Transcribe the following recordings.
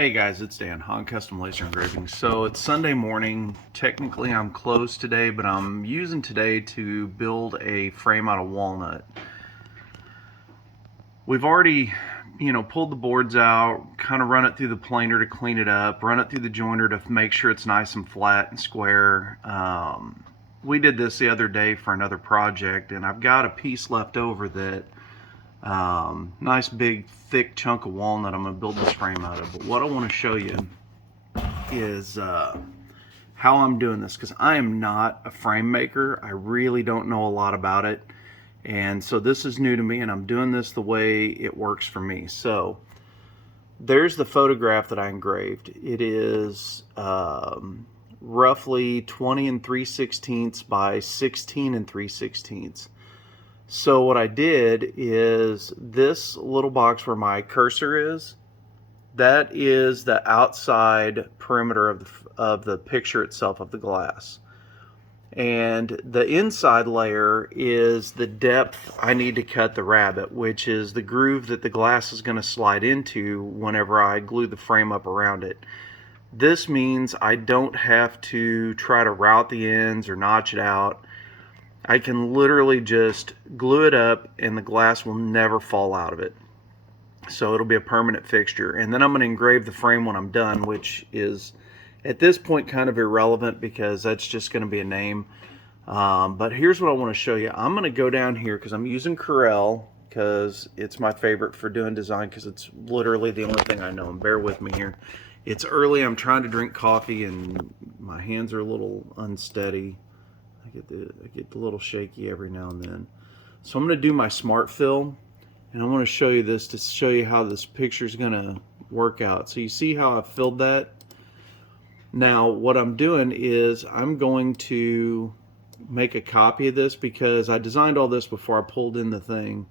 Hey guys, it's Dan, Han Custom Laser Engraving. So it's Sunday morning. Technically I'm closed today, but I'm using today to build a frame out of walnut. We've already, pulled the boards out, kind of run it through the planer to clean it up, run it through the jointer to make sure it's nice and flat and square. We did this the other day for another project, and I've got a piece left over that nice big thick chunk of walnut I'm going to build this frame out of. But what I want to show you is how I'm doing this, because I am not a frame maker. I really don't know a lot about it, and so this is new to me, and I'm doing this the way it works for me. So there's the photograph that I engraved. It is roughly 20 3/16 by 16 3/16. So what I did is this little box where my cursor is, that is the outside perimeter of the picture itself, of the glass. And the inside layer is the depth I need to cut the rabbet, which is the groove that the glass is going to slide into whenever I glue the frame up around it. This means I don't have to try to route the ends or notch it out. I can literally just glue it up and the glass will never fall out of it. So it'll be a permanent fixture. And then I'm going to engrave the frame when I'm done, which is at this point kind of irrelevant because that's just going to be a name. But here's what I want to show you. I'm going to go down here because I'm using Corel because it's my favorite for doing design, because it's literally the only thing I know. And bear with me here. It's early. I'm trying to drink coffee and my hands are a little unsteady. I get a little shaky every now and then. So I'm going to do my smart fill, and I want to show you this to show you how this picture is going to work out. So you see how I filled that? Now what I'm doing is I'm going to make a copy of this because I designed all this before I pulled in the thing.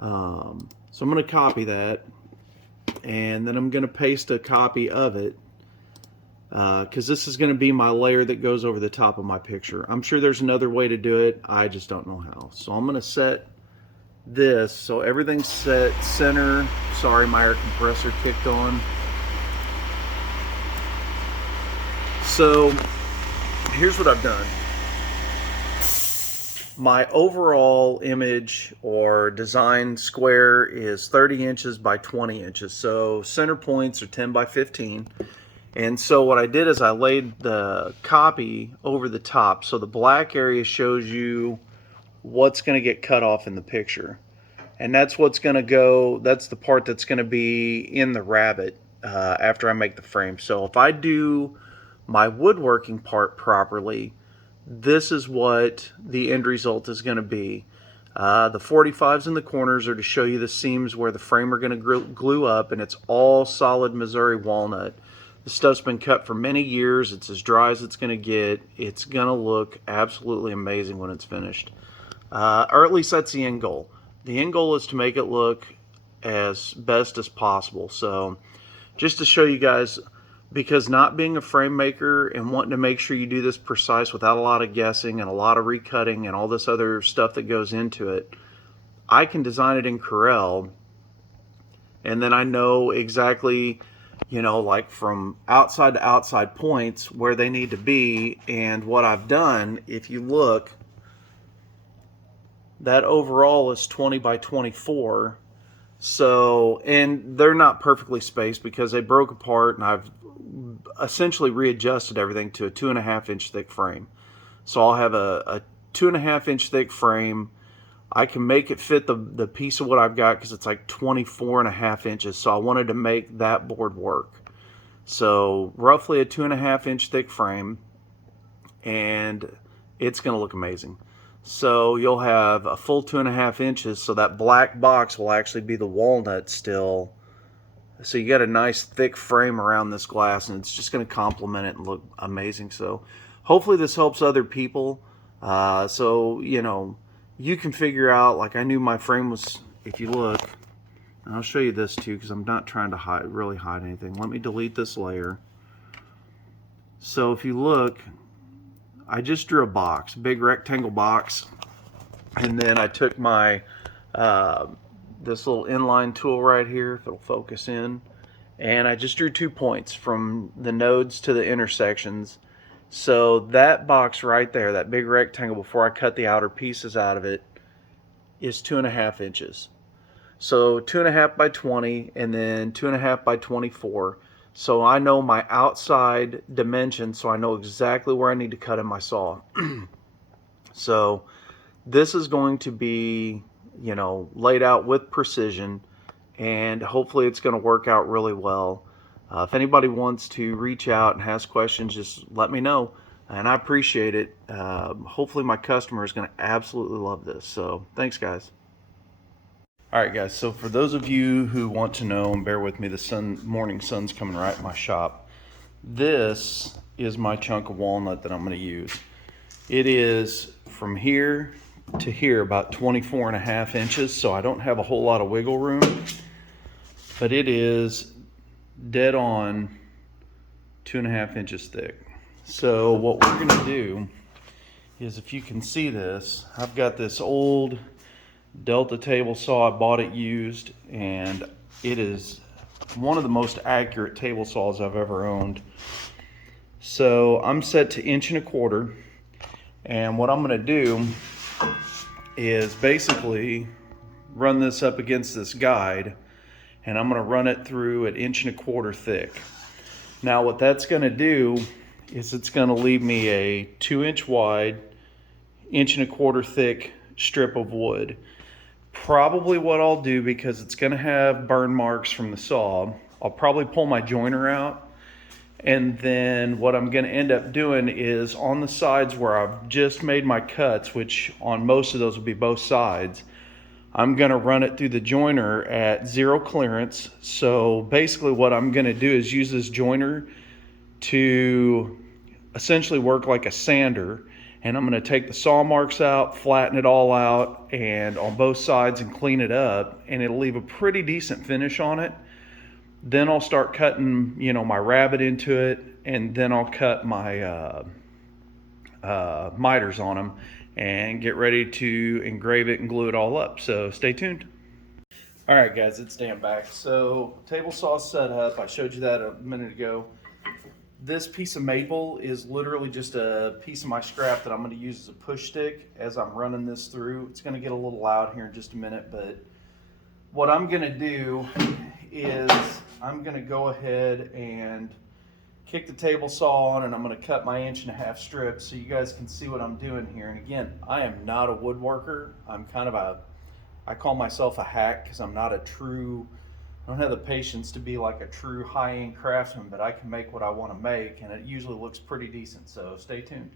So I'm going to copy that, and then I'm going to paste a copy of it, because this is going to be my layer that goes over the top of my picture. I'm sure there's another way to do it, I just don't know how. So I'm going to set this so everything's set center. Sorry, my air compressor kicked on. So here's what I've done. My overall image or design square is 30 inches by 20 inches. So center points are 10 by 15. And so what I did is I laid the copy over the top. So the black area shows you what's going to get cut off in the picture. And that's what's going to go, that's the part that's going to be in the rabbet after I make the frame. So if I do my woodworking part properly, this is what the end result is going to be. The 45s in the corners are to show you the seams where the frame are going to glue up, and it's all solid Missouri walnut. This stuff's been cut for many years. It's as dry as it's going to get. It's going to look absolutely amazing when it's finished. Or at least that's the end goal. The end goal is to make it look as best as possible. So just to show you guys, because not being a frame maker and wanting to make sure you do this precise without a lot of guessing and a lot of recutting and all this other stuff that goes into it, I can design it in Corel, and then I know exactly, like from outside to outside points where they need to be. And what I've done, if you look, that overall is 20 by 24. So, and they're not perfectly spaced because they broke apart, and I've essentially readjusted everything to a 2.5 inch thick frame. So I'll have a 2.5 inch thick frame. I can make it fit the piece of what I've got because it's like 24.5 inches. So I wanted to make that board work. So roughly a 2.5 inch thick frame, and it's going to look amazing. So you'll have a full 2.5 inches. So that black box will actually be the walnut still. So you got a nice thick frame around this glass, and it's just going to complement it and look amazing. So hopefully this helps other people. So, you can figure out, like I knew my frame was, if you look, and I'll show you this too because I'm not trying to really hide anything. Let me delete this layer. So if you look, I just drew a box, big rectangle box, and then I took my this little inline tool right here, if it'll focus in, and I just drew 2 points from the nodes to the intersections. So that box right there, that big rectangle, before I cut the outer pieces out of it, is 2.5 inches. So 2.5 by 20, and then 2.5 by 24. So I know my outside dimension, so I know exactly where I need to cut in my saw. So this is going to be, laid out with precision, and hopefully it's going to work out really well. If anybody wants to reach out and has questions, just let me know, and I appreciate it. Hopefully my customer is going to absolutely love this. So thanks, guys. All right, guys, so for those of you who want to know, and bear with me, the morning sun's coming right at my shop. This is my chunk of walnut that I'm going to use. It is from here to here about 24.5 inches, so I don't have a whole lot of wiggle room, but it is dead on 2.5 inches thick. So what we're going to do is, if you can see this, I've got this old Delta table saw. I bought it used, and it is one of the most accurate table saws I've ever owned. So I'm set to 1.25 inches, and what I'm going to do is basically run this up against this guide, and I'm going to run it through at 1.25 inches thick. Now what that's going to do is it's going to leave me a 2-inch wide, 1.25 inches thick strip of wood. Probably what I'll do, because it's going to have burn marks from the saw, I'll probably pull my joiner out, and then what I'm going to end up doing is on the sides where I've just made my cuts, which on most of those will be both sides, I'm going to run it through the joiner at 0 clearance. So basically what I'm going to do is use this joiner to essentially work like a sander, and I'm going to take the saw marks out, flatten it all out, and on both sides, and clean it up, and it'll leave a pretty decent finish on it. Then I'll start cutting, my rabbet into it, and then I'll cut my miters on them and get ready to engrave it and glue it all up. So stay tuned. All right, guys, it's Dan back. So table saw set up. I showed you that a minute ago. This piece of maple is literally just a piece of my scrap that I'm going to use as a push stick as I'm running this through. It's going to get a little loud here in just a minute, but what I'm going to do is I'm going to go ahead and kick the table saw on, and I'm going to cut my 1.5-inch strips so you guys can see what I'm doing here. And again, I am not a woodworker. I'm kind of I call myself a hack, because I'm not a true, I don't have the patience to be like a true high-end craftsman, but I can make what I want to make, and it usually looks pretty decent. So stay tuned.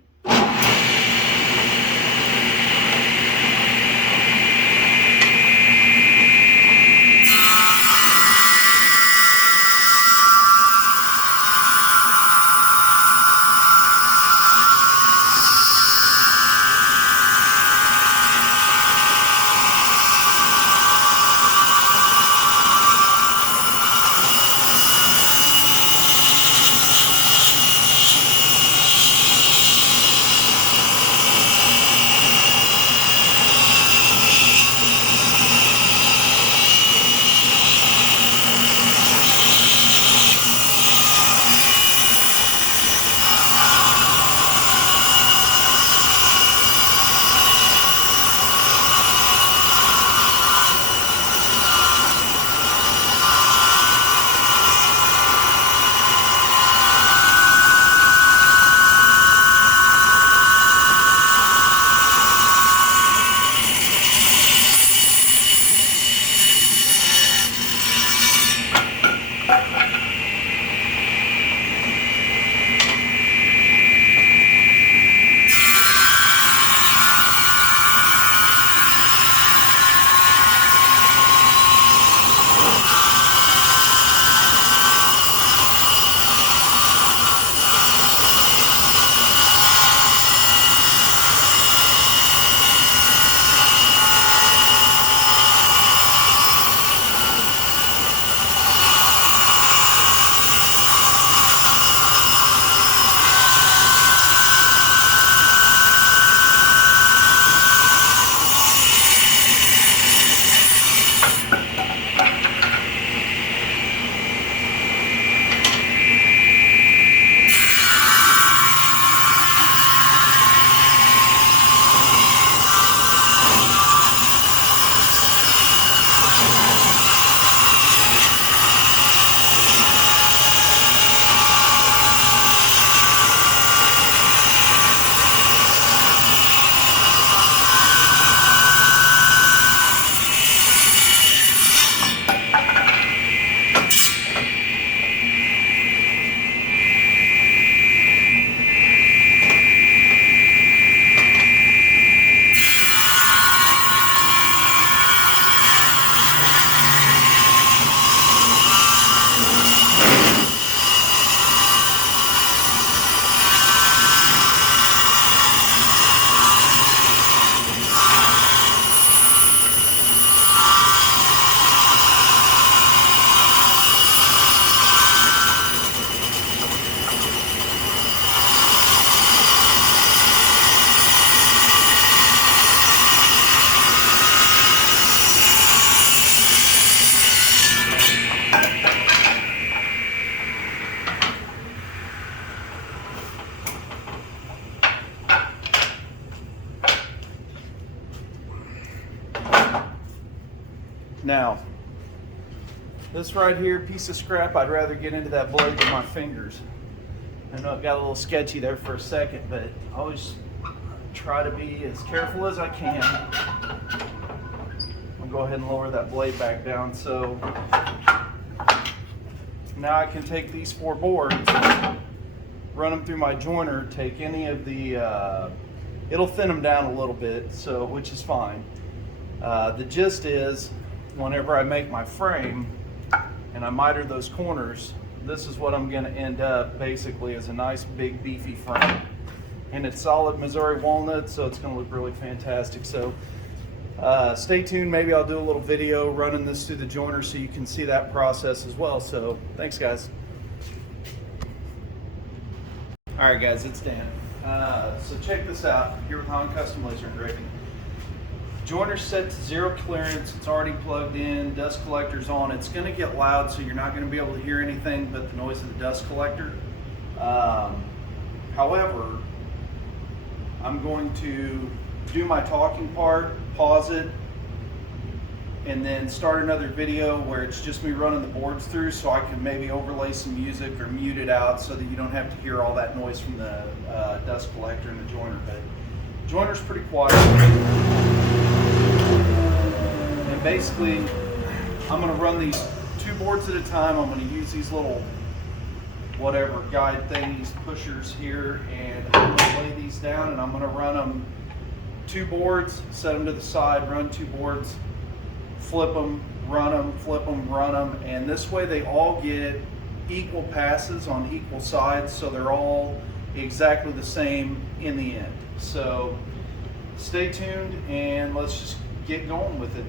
Now, this right here, piece of scrap, I'd rather get into that blade with my fingers. I know it got a little sketchy there for a second, but I always try to be as careful as I can. I'll go ahead and lower that blade back down. So now I can take these 4 boards, run them through my joiner, take any of the, it'll thin them down a little bit, so which is fine. The gist is, whenever I make my frame and I miter those corners, this is what I'm going to end up basically as a nice big beefy frame. And it's solid Missouri walnut, so it's going to look really fantastic. So stay tuned. Maybe I'll do a little video running this through the joiner so you can see that process as well. So thanks, guys. All right, guys, it's Dan. So check this out here with Han Custom Laser Engraving. Joiner's set to 0 clearance. It's already plugged in. Dust collector's on. It's going to get loud, so you're not going to be able to hear anything but the noise of the dust collector. However, I'm going to do my talking part, pause it, and then start another video where it's just me running the boards through, so I can maybe overlay some music or mute it out so that you don't have to hear all that noise from the dust collector and the joiner. But joiner's pretty quiet. And basically, I'm going to run these 2 boards at a time. I'm going to use these little whatever guide things, pushers here, and I'm going to lay these down, and I'm going to run them 2 boards, set them to the side, run 2 boards, flip them, run them, flip them, run them, and this way they all get equal passes on equal sides, so they're all exactly the same in the end. So stay tuned and let's just get going with it.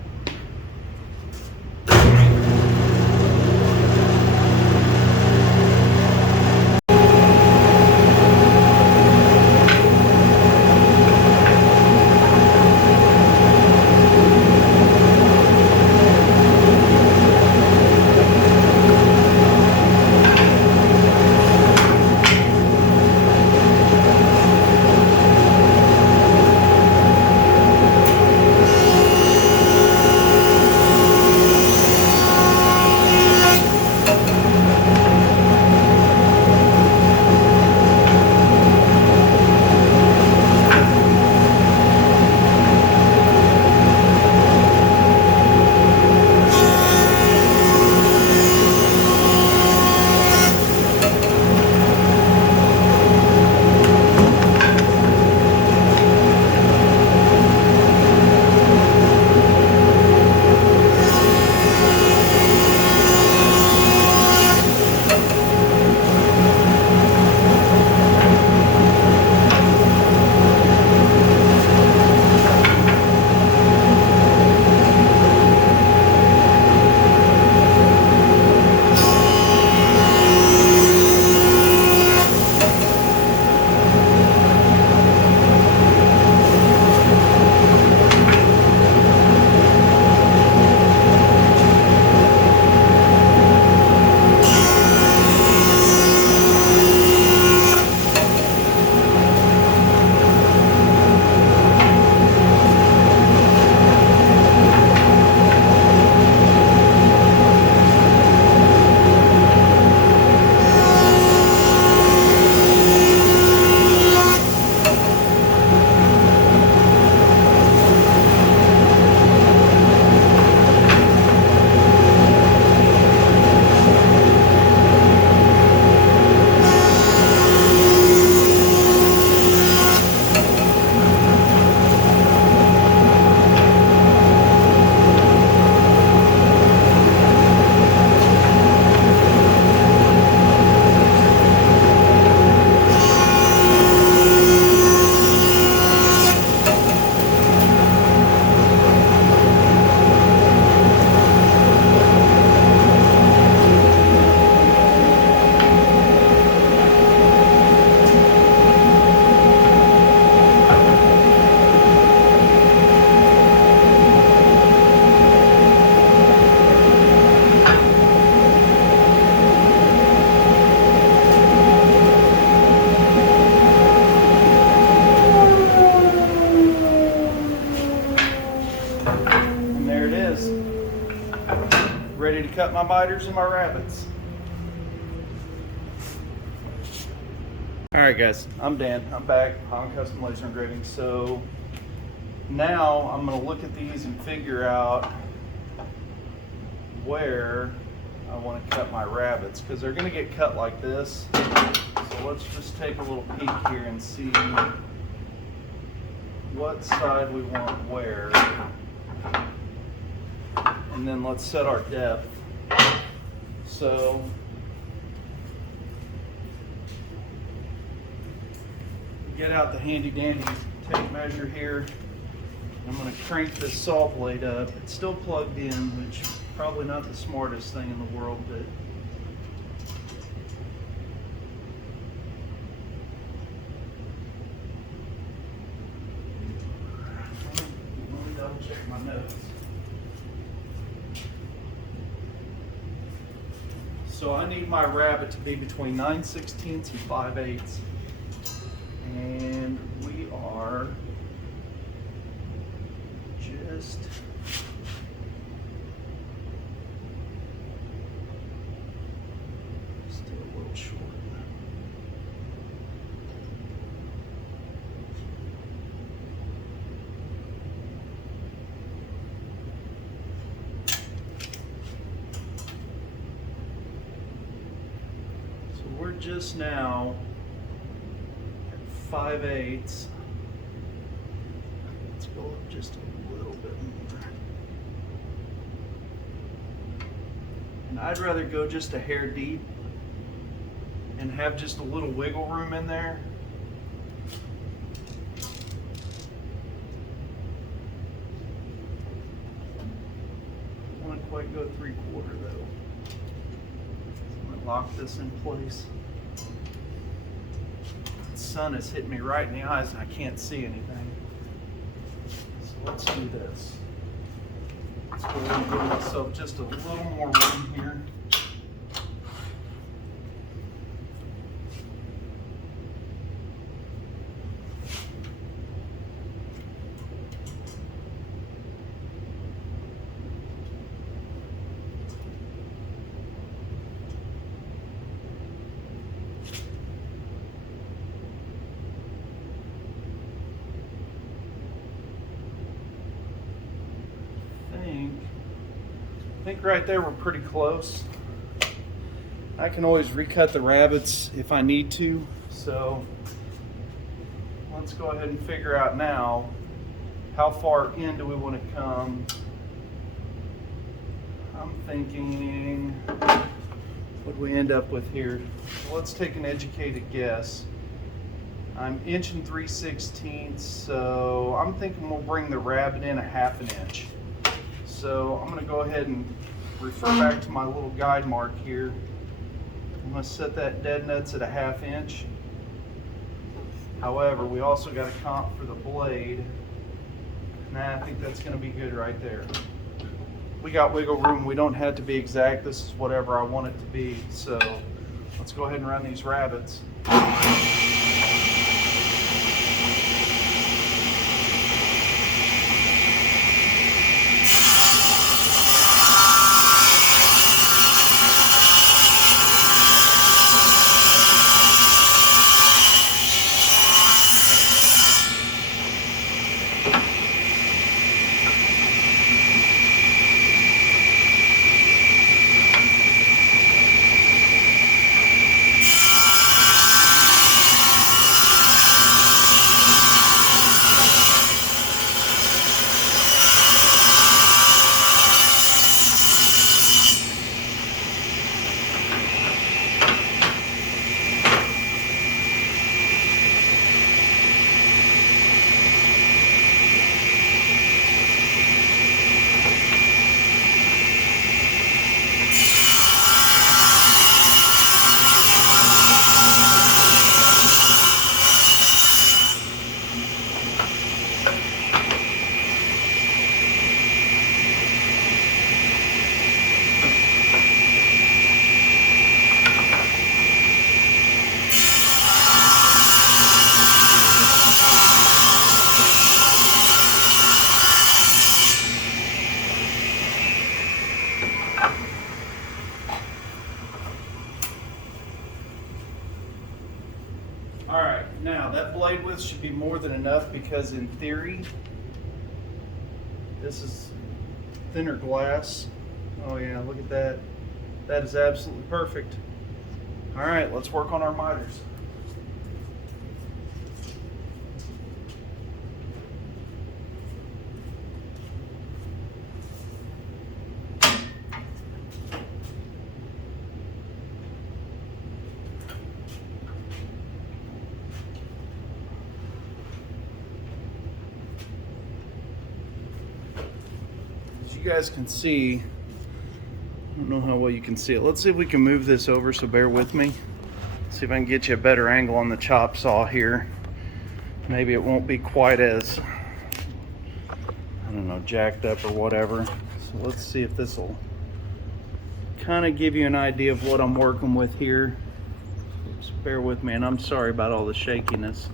cut my miters and my rabbits. Alright guys, I'm Dan. I'm back on Custom Laser Engraving. So now I'm going to look at these and figure out where I want to cut my rabbits, because they're going to get cut like this. So let's just take a little peek here and see what side we want where, and then let's set our depth. So get out the handy dandy tape measure here. I'm going to crank this saw blade up. It's still plugged in, which is probably not the smartest thing in the world, but let me double check my notes. So I need my rabbit to be between 9/16 and 5/8, and we are just still a little short. So we're just now at 5/8. Let's go up just a little bit more. And I'd rather go just a hair deep and have just a little wiggle room in there. I don't want to quite go 3/4 though. So I'm going to lock this in place. The sun is hitting me right in the eyes and I can't see anything. So let's do this. Let's go ahead and give myself just a little more room here. I think right there we're pretty close. I can always recut the rabbits if I need to, so let's go ahead and figure out now how far in do we want to come. I'm thinking, what do we end up with here? So let's take an educated guess. I'm 1 3/16, so I'm thinking we'll bring the rabbit in 1/2 inch. So I'm going to go ahead and refer back to my little guide mark here. I'm going to set that dead nuts at 1/2 inch. However, we also got to comp for the blade. Nah, I think that's going to be good right there. We got wiggle room. We don't have to be exact. This is whatever I want it to be. So let's go ahead and run these rabbits. blade width should be more than enough, because in theory, this is thinner glass. Oh yeah, look at that. That is absolutely perfect. All right, let's work on our miters. You guys can see, I don't know how well you can see it. Let's see if we can move this over, so bear with me. See if I can get you a better angle on the chop saw here. Maybe it won't be quite as, I don't know, jacked up or whatever. So let's see if this will kind of give you an idea of what I'm working with here. Oops, bear with me, and I'm sorry about all the shakiness.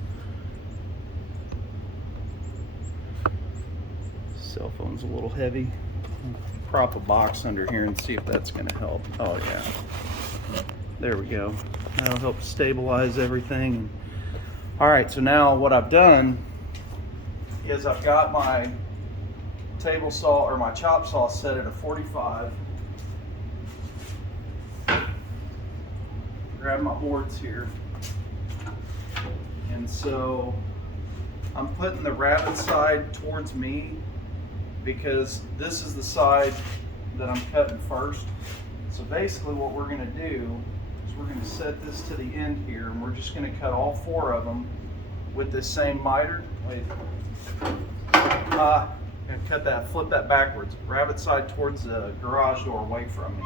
Cell phone's a little heavy. Prop a box under here and see if that's going to help. Oh yeah, there we go. That'll help stabilize everything. All right, so now what I've done is I've got my table saw, or my chop saw, set at a 45. Grab my boards here, and so I'm putting the rabbit side towards me, because this is the side that I'm cutting first. So basically what we're going to do is we're going to set this to the end here, and we're just going to cut all 4 of them with this same miter. Wait, I'm going to cut that, flip that backwards. Rabbit side towards the garage door, away from me.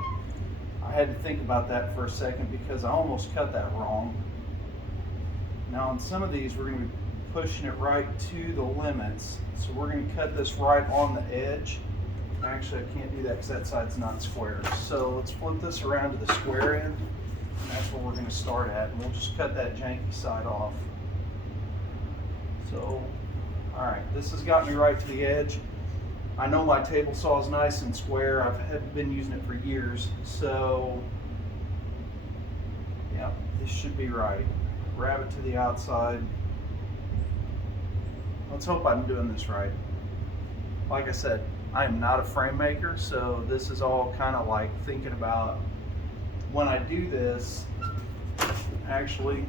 I had to think about that for a second, because I almost cut that wrong. Now on some of these we're going to be pushing it right to the limits. So we're going to cut this right on the edge. Actually, I can't do that because that side's not square. So let's flip this around to the square end, and that's where we're going to start at. And we'll just cut that janky side off. So, all right, this has got me right to the edge. I know my table saw is nice and square. I've been using it for years. So, yeah, this should be right. Grab it to the outside. Let's hope I'm doing this right. Like I said, I am not a frame maker, so this is all kind of like thinking about when I do this. Actually,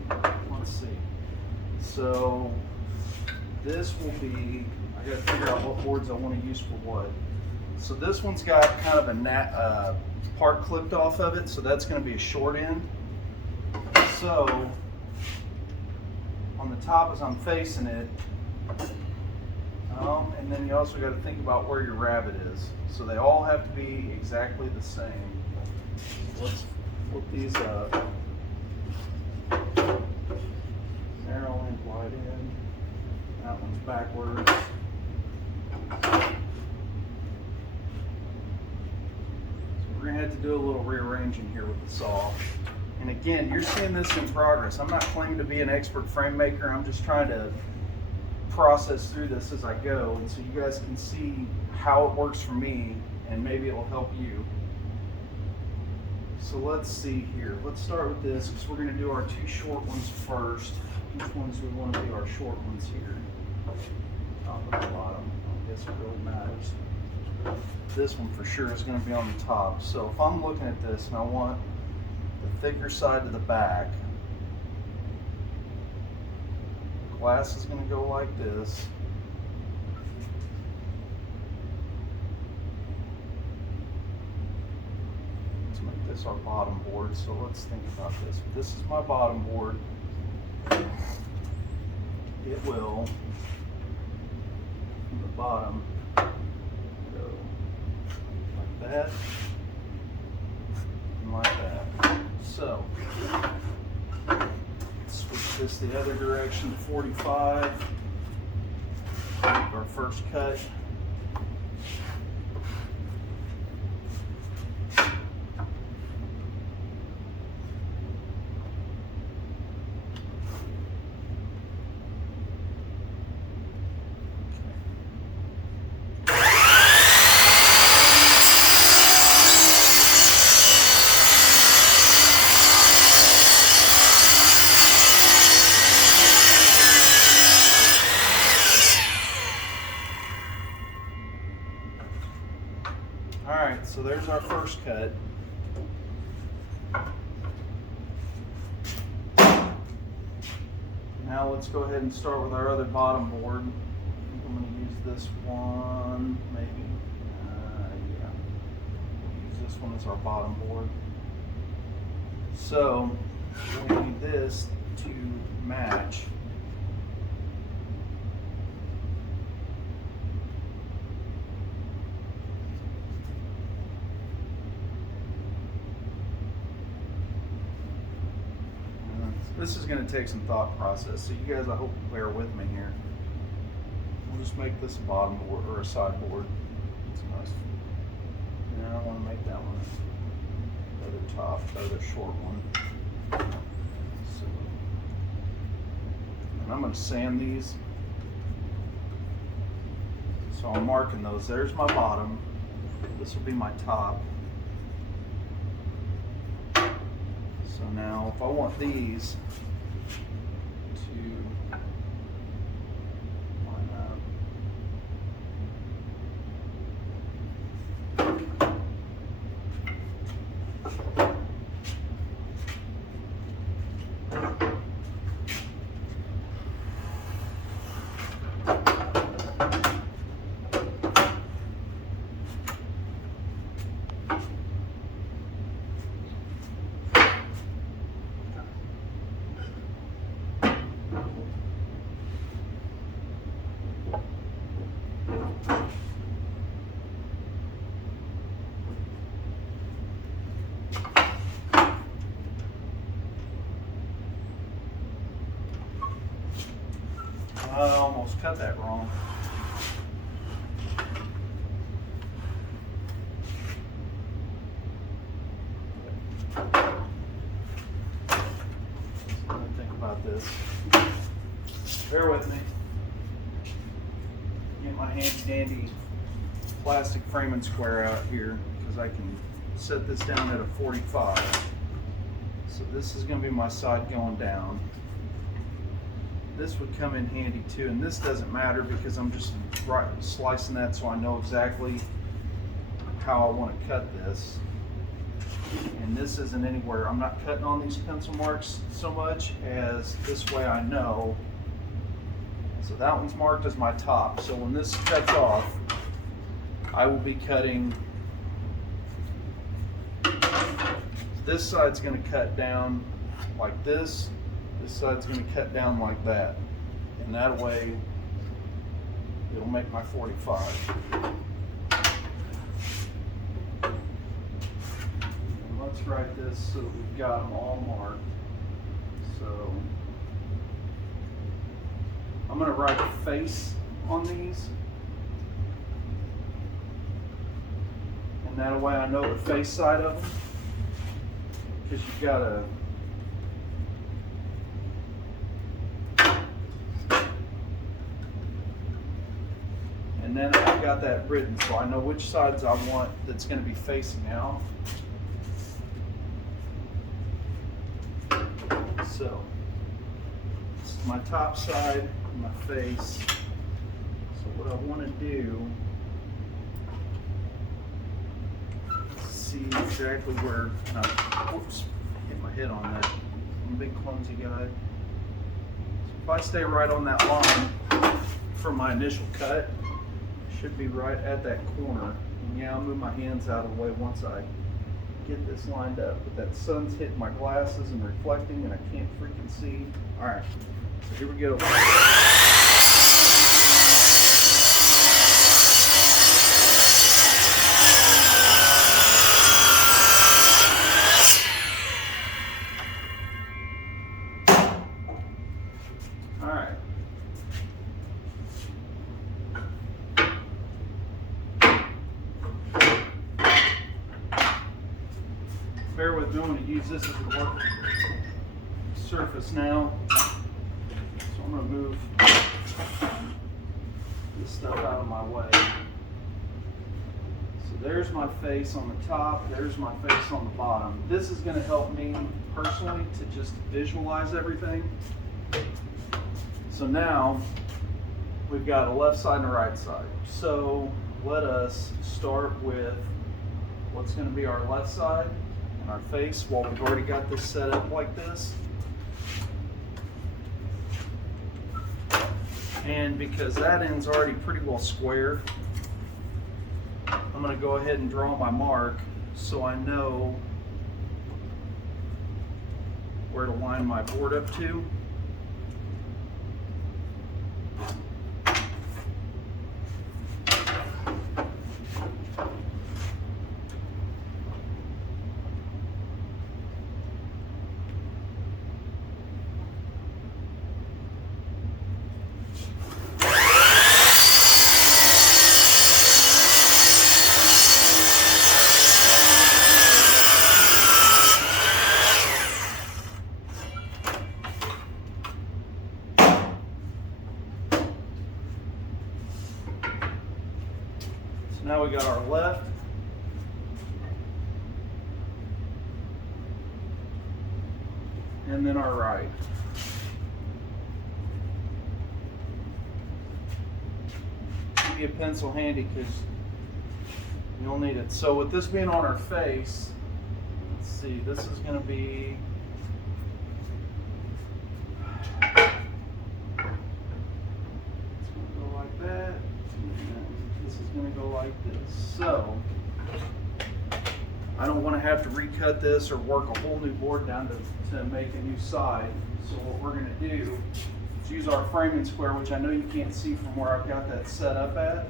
let's see. So this will be, I gotta figure out what boards I want to use for what. So this one's got kind of a part clipped off of it, so that's going to be a short end. So on the top, as I'm facing it, and then you also got to think about where your rabbit is. So they all have to be exactly the same. Let's flip these up. Narrow end, wide end. That one's backwards. So we're going to have to do a little rearranging here with the saw. And again, you're seeing this in progress. I'm not claiming to be an expert frame maker. I'm just trying to process through this as I go, and so you guys can see how it works for me, and maybe it'll help you. So let's see here. Let's start with this, because we're going to do our 2 short ones first. Which ones do we want to do our short ones here? Top and the bottom. I guess it really matters. This one for sure is going to be on the top. So if I'm looking at this and I want the thicker side to the back, glass is going to go like this. Let's make this our bottom board. So let's think about this. This is my bottom board. It will, from the bottom, go like that and like that. So switch this the other direction to 45. Make our first cut. Alright, so there's our first cut. Now let's go ahead and start with our other bottom board. I think I'm going to use this one, maybe. Yeah. We'll use this one as our bottom board. So we need this to match. This is going to take some thought process, so you guys, I hope, bear with me here. We'll just make this a bottom board or a side board. It's nice. And I want to make that one the other top, the other short one. So, and I'm going to sand these. So I'm marking those. There's my bottom. This will be my top. So now, if I want these to line up, I almost cut that wrong. So I'm going to think about this. Bear with me. Get my handy plastic framing square out here because I can set this down at a 45. So this is going to be my side going down. This would come in handy too, and this doesn't matter because I'm just slicing that so I know exactly how I want to cut this. And this isn't anywhere, I'm not cutting on these pencil marks so much as this way I know. So that one's marked as my top. So when this cuts off, I will be cutting, this side's going to cut down like this. This side's going to cut down like that, and that way it'll make my 45. And let's write this so that we've got them all marked. So I'm going to write a face on these, and that way I know the face side of them, because you've got to and then I've got that written, so I know which sides I want that's going to be facing out. So, this is my top side, my face. So what I want to do is see exactly where, whoops, hit my head on that. I'm a big clumsy guy. So if I stay right on that line for my initial cut, should be right at that corner. And yeah, I'll move my hands out of the way once I get this lined up. But that sun's hitting my glasses and reflecting, and I can't freaking see. All right, so here we go. All right. Bear with me, I'm going to use this as a work surface now. So I'm going to move this stuff out of my way. So there's my face on the top, there's my face on the bottom. This is going to help me personally to just visualize everything. So now we've got a left side and a right side. So let us start with what's going to be our left side and our face while we've already got this set up like this. And because that end's already pretty well square, I'm going to go ahead and draw my mark so I know where to line my board up to. Now we got our left and then our right. Keep your pencil handy because you'll need it. So with this being on our face, let's see, this is going to be like that. This is going to go like this. So I don't want to have to recut this or work a whole new board down to make a new side. So what we're going to do is use our framing square, which I know you can't see from where I've got that set up at,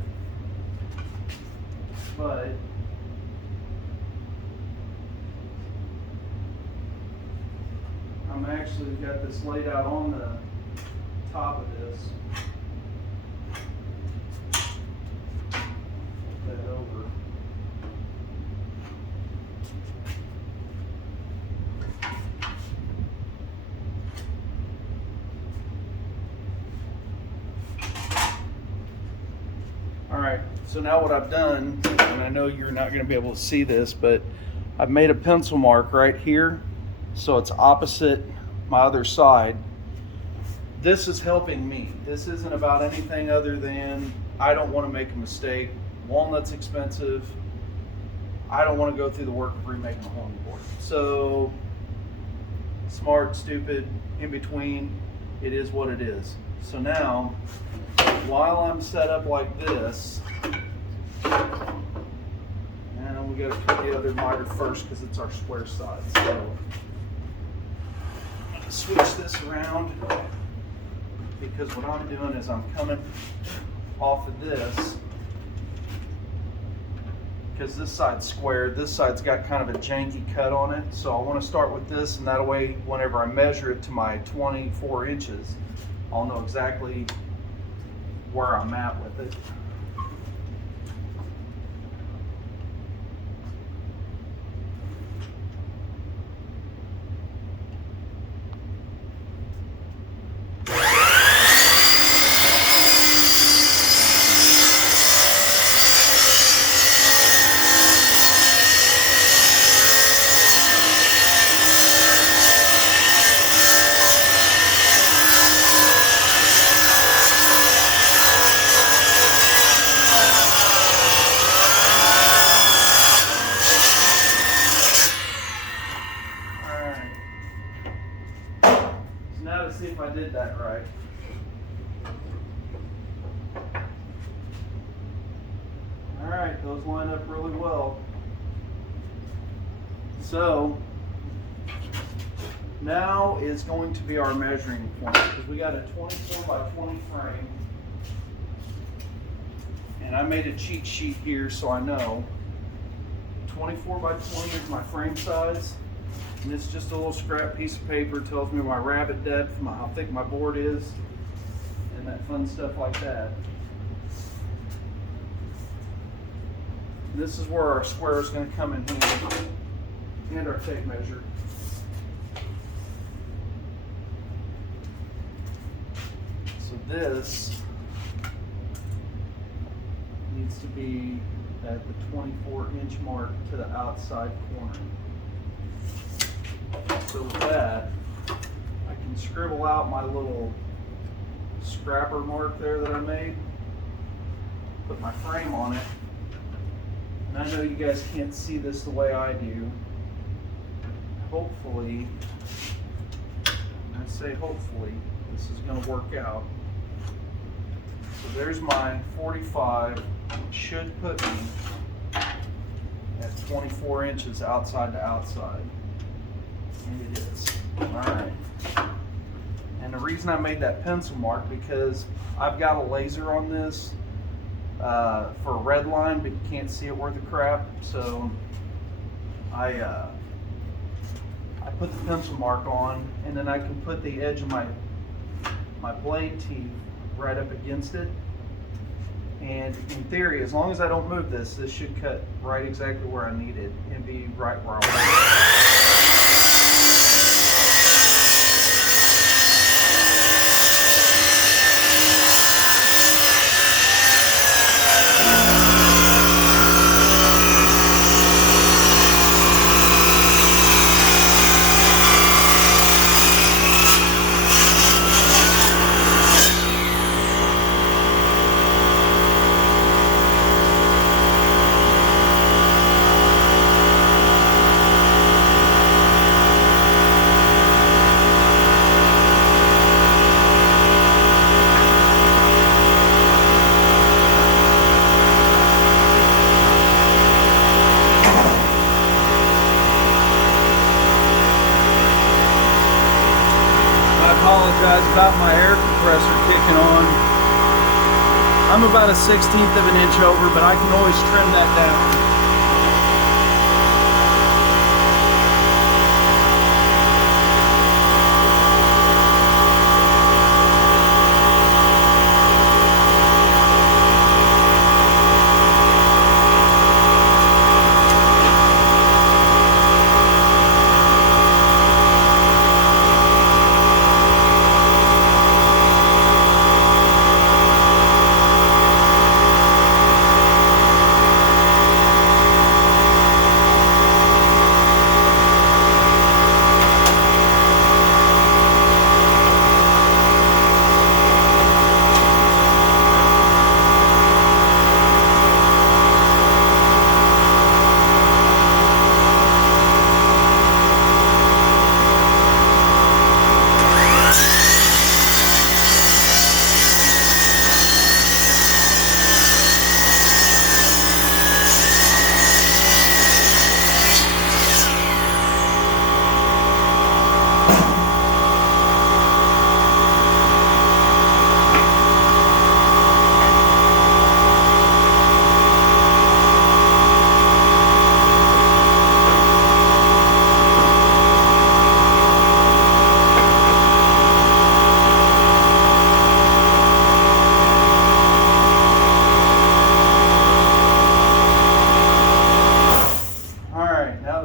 but I'm actually got this laid out on the top of this. Flip that over. All right, so now what I've done, and I know you're not going to be able to see this, but I've made a pencil mark right here, so it's opposite my other side. This is helping me. This isn't about anything other than I don't want to make a mistake. Walnut's expensive. I don't want to go through the work of remaking a whole new board. So smart, stupid, in between, it is what it is. So now, while I'm set up like this, and we got to cut the other miter first because it's our square side. So I'm going to switch this around because what I'm doing is I'm coming off of this because this side's square. This side's got kind of a janky cut on it. So I want to start with this, and that way whenever I measure it to my 24 inches, I'll know exactly where I'm at with it. Now to see if I did that right. All right, those line up really well. So now is going to be our measuring point because we got a 24 by 20 frame. And I made a cheat sheet here so I know 24 by 20 is my frame size. And it's just a little scrap piece of paper, tells me my rabbet depth, how thick my board is, and that fun stuff like that. And this is where our square is going to come in handy, and our tape measure. So this needs to be at the 24-inch mark to the outside corner. So with that, I can scribble out my little scrapper mark there that I made, put my frame on it, And I know you guys can't see this the way I do. Hopefully, I say hopefully, this is going to work out. So there's my 45. It should put me at 24 inches outside to outside. And it is. Alright. And the reason I made that pencil mark, because I've got a laser on this for a red line, but you can't see it worth a crap. So I put the pencil mark on, and then I can put the edge of my blade teeth right up against it. And in theory, as long as I don't move this, this should cut right exactly where I need it and be right where I want it. Apologize about my air compressor kicking on. I'm about a 1/16 of an inch over, but I can always trim that down.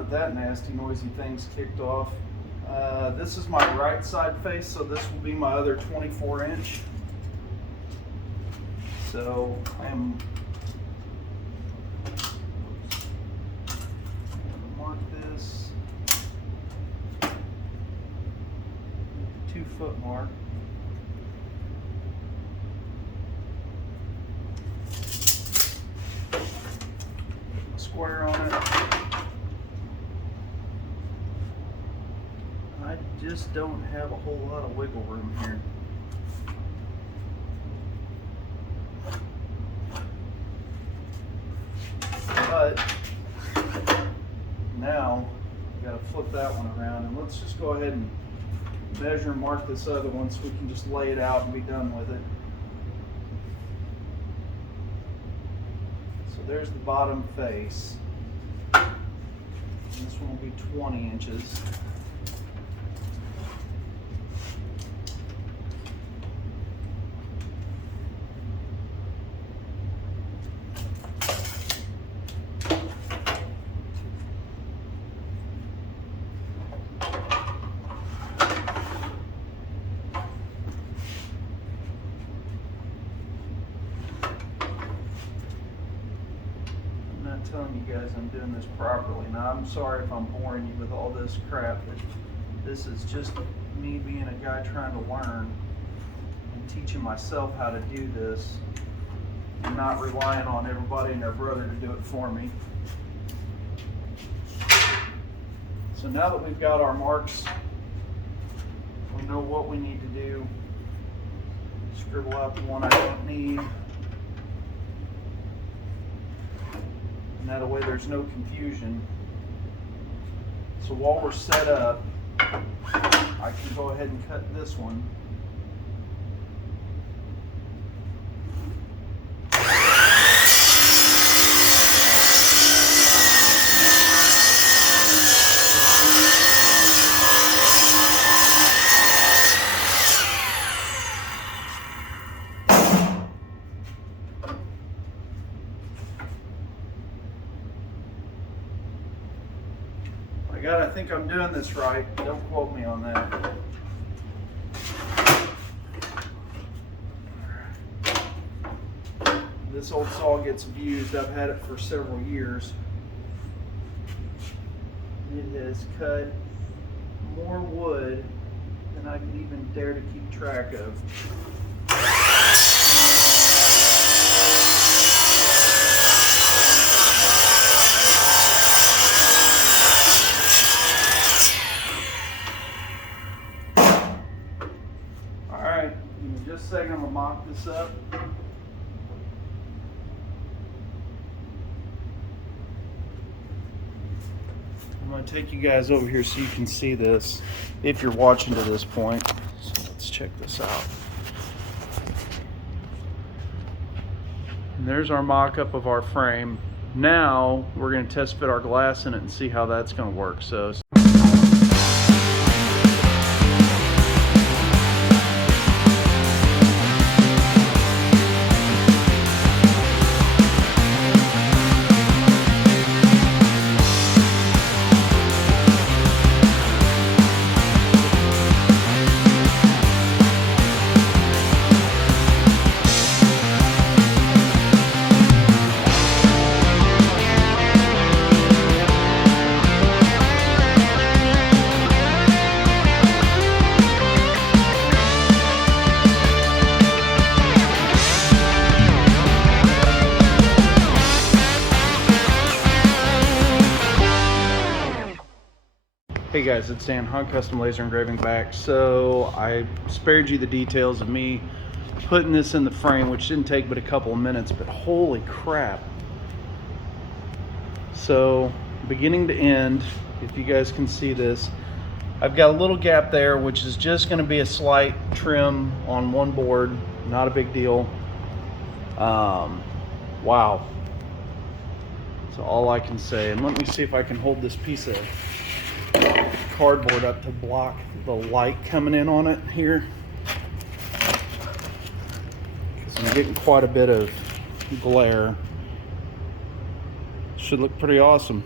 That nasty noisy thing's kicked off. This is my right side face, so this will be my other 24 inch. So I'm gonna mark this 2 foot mark. Square on it. I just don't have a whole lot of wiggle room here. But now you got to flip that one around, and let's just go ahead and measure and mark this other one so we can just lay it out and be done with it. So there's the bottom face. And this one will be 20 inches. Telling you guys I'm doing this properly. Now I'm sorry if I'm boring you with all this crap, but this is just me being a guy trying to learn and teaching myself how to do this. and not relying on everybody and their brother to do it for me. So now that we've got our marks, we know what we need to do. Scribble out the one I don't need. And that way there's no confusion. So while we're set up, I can go ahead and cut this one. I think I'm doing this right. Don't quote me on that. This old saw gets abused. I've had it for several years. It has cut more wood than I can even dare to keep track of. Just a second, I'm gonna mock this up. I'm gonna take you guys over here so you can see this if you're watching to this point. So let's check this out. And there's our mock-up of our frame. Now we're gonna test fit our glass in it and see how that's gonna work. So hey guys, it's Dan, Hunt Custom Laser Engraving back. So I spared you the details of me putting this in the frame, which didn't take but a couple of minutes, but holy crap. So beginning to end, if you guys can see this, I've got a little gap there, which is just going to be a slight trim on one board, not a big deal. Wow. So all I can say, and let me see if I can hold this piece of cardboard up to block the light coming in on it here, because I'm getting quite a bit of glare. Should look pretty awesome.